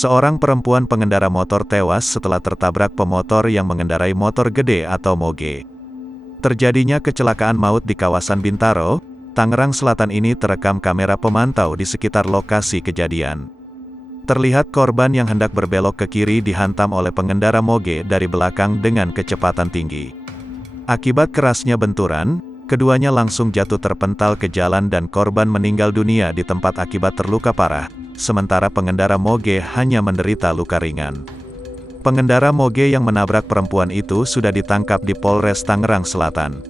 Seorang perempuan pengendara motor tewas setelah tertabrak pemotor yang mengendarai motor gede atau moge. Terjadinya kecelakaan maut di kawasan Bintaro, Tangerang Selatan ini terekam kamera pemantau di sekitar lokasi kejadian. Terlihat korban yang hendak berbelok ke kiri dihantam oleh pengendara moge dari belakang dengan kecepatan tinggi. Akibat kerasnya benturan, keduanya langsung jatuh terpental ke jalan dan korban meninggal dunia di tempat akibat terluka parah, sementara pengendara moge hanya menderita luka ringan. Pengendara moge yang menabrak perempuan itu sudah ditangkap di Polres Tangerang Selatan.